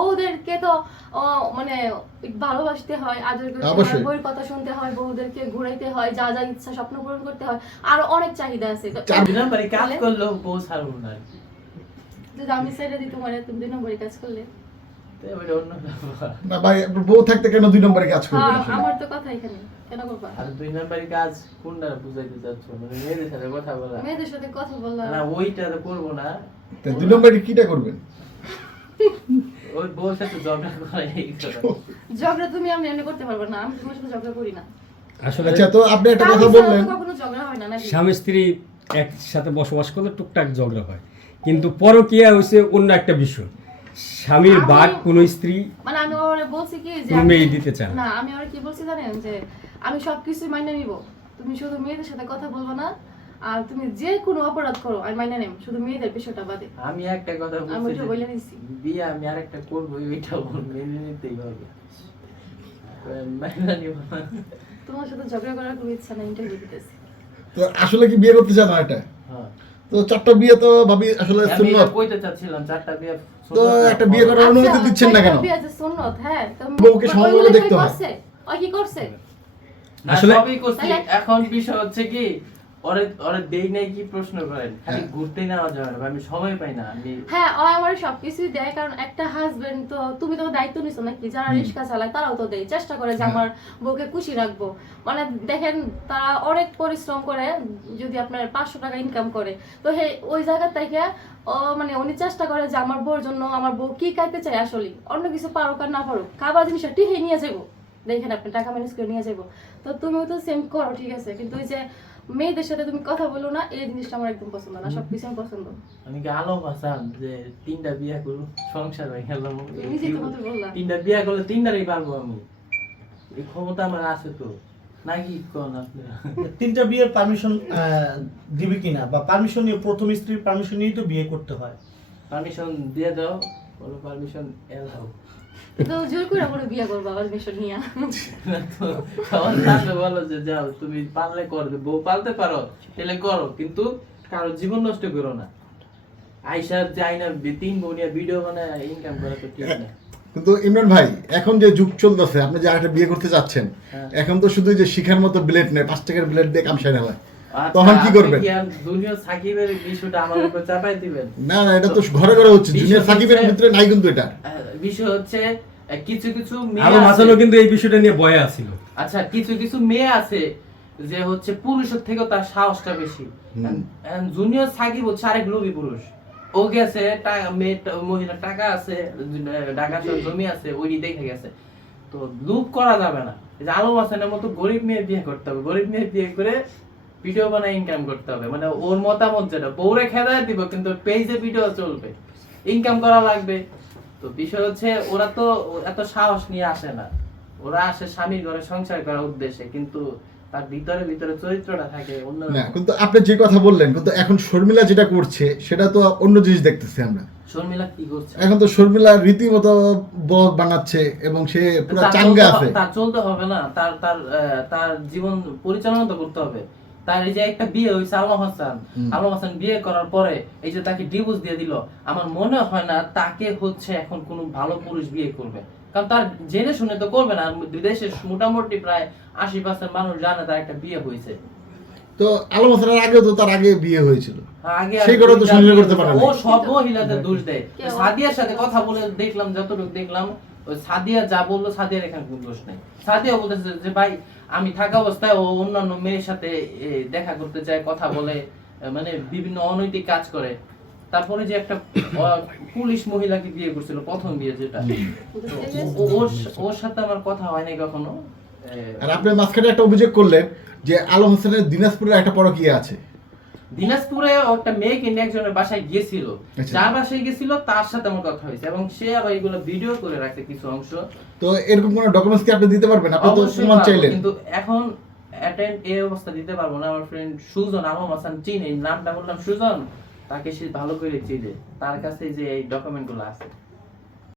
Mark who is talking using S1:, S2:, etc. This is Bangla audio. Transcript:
S1: বউদেরকে তো মানে ভালোবাসতে হয় আদর করতে হয় বইয়ের কথা শুনতে হয় বউদেরকে ঘুরাইতে হয় যা যা ইচ্ছা স্বপ্ন পূরণ করতে হয় আর অনেক চাহিদা আছে।
S2: দুই নম্বরে কাজ
S1: বলে?
S2: করলেও বউ ছাড়বো না আর কি।
S1: যদি আমি ছেড়ে দিই তোমার তুমি দুই নম্বরে কাজ করলে।
S3: না ভাই বউ থাকতে কেন দুই নম্বরে কাজ করবেন
S1: হ্যাঁ, আমার তো কথা এখানে কেন করবা?
S2: আর দুই নম্বরে কাজ কোনটা বুঝাইতে চাচ্ছ? মানে মেয়েদের সাথে কথা বলা।
S1: মেয়েদের সাথে কথা বললাম
S2: না ওইটা তো করব না।
S3: দুই নম্বরে কিটা করবেন?
S2: ওই বউর সাথে ঝগড়া করে
S1: ঝগড়া তুমি আমি এমনি করতে পারব না আমি তোমার সাথে ঝগড়া করি না।
S4: আসলে
S3: আচ্ছা তো আপনি একটা কথা বললেন।
S1: কখনো ঝগড়া হয় না
S4: স্বামী স্ত্রী একসাথে বসবাস করলে টুকটাক ঝগড়া হয়। কিন্তু পরকিয়া হচ্ছে অন্য একটা বিষয়। স্বামীর বাদ কোনো স্ত্রী
S1: মানে আমি ওরে বলছি কি যে
S4: দিতে চায় না।
S1: না আমি ওরে কি বলছি জানেন? যে আমি সবকিছু মাইনে নিব। তুমি শুধু মেয়েদের সাথে কথা বলব না আর তুমি যে কোনো অপরাধ করো আমি মাইনে নেব শুধু মেয়েদের বিষয়টা বাদে।
S2: আমি একটা কথা
S1: আমি
S2: যে
S1: বলে নিছি।
S2: বিয়ে আমি আরেকটা করব ওইটা ওর মেনে নিতেই হবে। মাইনা নিব
S1: তোমার সাথে ঝগড়া করার কোনো ইচ্ছা নেই ইন্টারভিউ দিতেছি।
S3: তো আসলে কি বিয়ে করতে চান না এটা?
S2: হ্যাঁ।
S3: তো চারটা বিয়ে তো ভাবি আসলে
S2: আমি
S3: সুন্নত।
S2: কইতে চাচ্ছিলাম চারটা বিয়ে
S3: তো একটা বিয়ে করার অনুমতি দিচ্ছেন না কেন?
S1: বিয়ে আছে সুন্নত, হ্যাঁ তো
S3: বউকে সমান দেখতে হয়।
S1: করছে? কি করছে?
S4: আসলে-
S2: সবই করছি। এখন বিষয় হচ্ছে কি ওরে ওরে দেই নাই কি প্রশ্ন করেন? খালি
S3: হ্যাঁ।
S2: ঘুরতে নেওয়া যাবে আমি সময় পাই না আমি
S1: হ্যাঁ ও আমার সবকিছুই দেয় কারণ একটা হাজবেন্ড তো তুমি তো দায়িত্ব নিছো নাকি? যারা রিক্সা চালায় তারাও তো দেয়। চেষ্টা করে যে
S3: হ্যাঁ।
S1: আমার বউকে খুশি রাখব। মানে দেখেন তারা অনেক পরিশ্রম করে যদি আপনার পাঁচশো টাকা ইনকাম করে। তো হে ওই জায়গা থেকে ও মানে উনি চেষ্টা করে যে আমার বউর জন্য আমার বউ কি খাইতে চায় আসলে। অন্য কিছু পারুক আর না পারুক খাবার জিনিসটা টিহে নিয়ে যাব। দেখেন আপনি টাকা ম্যানেজ করে নিয়ে যাব। তো তুমিও তো সেম করো ঠিক আছে? কিন্তু ওই যে মেয়েদের সাথে তুমি কথা বলো না এই জিনিসটা আমার একদম পছন্দ না সবকিছু আমার পছন্দ।
S2: আমি কি আলো ভাসান যে তিনটা বিয়ে করু সংসার হয়ে গেলাম। তিনটা বিয়ে করলে তিনটারই পারব আমি। এই ক্ষমতা আমার আছে তো। নাকি কোন
S5: তিনটা বিয়ের পারমিশন দিবে কিনা? বা পারমিশন নিয়ে প্রথম স্ত্রীর পারমিশন নিয়ে তো বিয়ে করতে হয়।
S2: পারমিশন দিয়ে দাও বলো পারমিশন এলাও
S1: তো জোর করে করে বিয়ে করব আবার মিশন নিয়ে
S2: তখন তাকে বলো যে যাও তুমি পারলে করবে বউ পালতে পারো তাহলে করো কিন্তু কারও জীবন নষ্ট করো না। আইসার না তিন বোনিয়া ভিডিও বানায় ইনকাম করা তো ঠিক না।
S3: কিন্তু ইমরান ভাই এখন যে যুগ চলতেছে আপনি যে আরেকটা বিয়ে করতে যাচ্ছেন
S2: হ্যাঁ।
S3: এখন তো শুধু যে শিখার মতো ব্লেড নেই পাঁচ টাকার ব্লেড দিয়ে কাম সারা হয়। তখন কি করবেন?
S2: জুনিয়র সাকিবের বিষয়টা আমার উপর চাপাই দিবেন?
S3: না না এটা তো ঘরে ঘরে হচ্ছে জুনিয়র সাকিবের ভিতরে নাই কিন্তু এটা।
S2: বিষয় হচ্ছে কিছু কিছু মেয়ে
S4: আরও
S2: আছে-
S4: কিন্তু এই বিষয়টা নিয়ে ভয় আছিল।
S2: আচ্ছা কিছু কিছু মেয়ে আছে যে হচ্ছে পুরুষের থেকেও তার সাহসটা বেশি। জুনিয়র সাকিব হচ্ছে আরেক লোভী পুরুষ। ও গেছে মেয়ে মহিলা টাকা আছে ঢাকা জমি আছে ওই দেখে গেছে। তো লুপ করা যাবে না। যে আলম হাসানের মতো গরিব মেয়ে বিয়ে করতে হবে। গরিব মেয়ে বিয়ে করে ভিডিও বানায় ইনকাম করতে হবে। মানে ওর মতামত যেটা বউরে খেদায় দিব কিন্তু পেজে ভিডিও চলবে। ইনকাম করা লাগবে। তো বিষয় হচ্ছে ওরা তো এত সাহস নিয়ে আসে না। ওরা আসে স্বামীর ঘরে সংসার করার উদ্দেশ্যে কিন্তু তার ভিতরে ভিতরে চরিত্রটা থাকে অন্য
S3: না কিন্তু আপনি যে কথা বললেন কিন্তু এখন শর্মিলা যেটা করছে সেটা তো অন্য জিনিস দেখতেছি আমরা।
S2: শর্মিলা কি করছে?
S3: এখন তো শর্মিলা রীতিমতো ব্লগ বানাচ্ছে এবং সে পুরো চাঙ্গা আছে।
S2: তার চলতে হবে না তার তার তার জীবন পরিচালনা তো করতে হবে। তার এই যে একটা বিয়ে হয়েছে আলম হাসান। আলম হাসান বিয়ে করার পরে এই যে তাকে ডিভোর্স দিয়ে দিল আমার মনে হয় না তাকে হচ্ছে এখন কোনো ভালো পুরুষ বিয়ে করবে। কারণ তার জেনে শুনে তো করবে না দেশে মোটামুটি প্রায় আশি পার্সেন্ট মানুষ জানে তার একটা বিয়ে হয়েছে
S3: তো আলম হাসানের আগেও তো তার আগে বিয়ে হয়েছিল।
S2: আগে
S3: সেই কথা তো সংসার করতে পারে
S2: ও সব মহিলাদের দোষ দেয়। সাদিয়ার সাথে কথা বলে দেখলাম যতটুকু দেখলাম ওই সাদিয়া যা বলল সাদিয়ার এখানে কোনো দোষ নেই। সাদিয়া বলতেছে যে ভাই আমি থাকা অবস্থায় ও অন্যান্য মেয়ের সাথে দেখা করতে চায় কথা বলে মানে বিভিন্ন অনৈতিক কাজ করে। তারপরে যে একটা পুলিশ মহিলাকে বিয়ে করছিল প্রথম বিয়ে যেটা। ওর ওর সাথে আমার কথা হয়নি কখনো।
S3: আর আপনি মাঝখানে একটা অভিযোগ করলেন যে আলম হোসেনের দিনাজপুরের একটা পরকীয়া আছে।
S2: দিনাজপুরে একটা মেয়েকে নিয়ে একজনের বাসায় গিয়েছিল।
S3: আচ্ছা।
S2: যার বাসায় গেছিল তার সাথে আমার কথা হয়েছে এবং সে আবার এগুলো ভিডিও করে রাখছে কিছু অংশ।
S3: তো এরকম কোনো ডকুমেন্টস কি আপনি দিতে পারবেন? আপনি তো প্রমাণ চাইলেন।
S2: কিন্তু এখন অ্যাটেন্ড এই অবস্থা দিতে পারব না। আমার ফ্রেন্ড সুজন আলম হাসান চিনি নামটা বললাম সুজন তাকে সে ভালো করে চিনে। তার কাছে যে এই ডকুমেন্টগুলো আছে।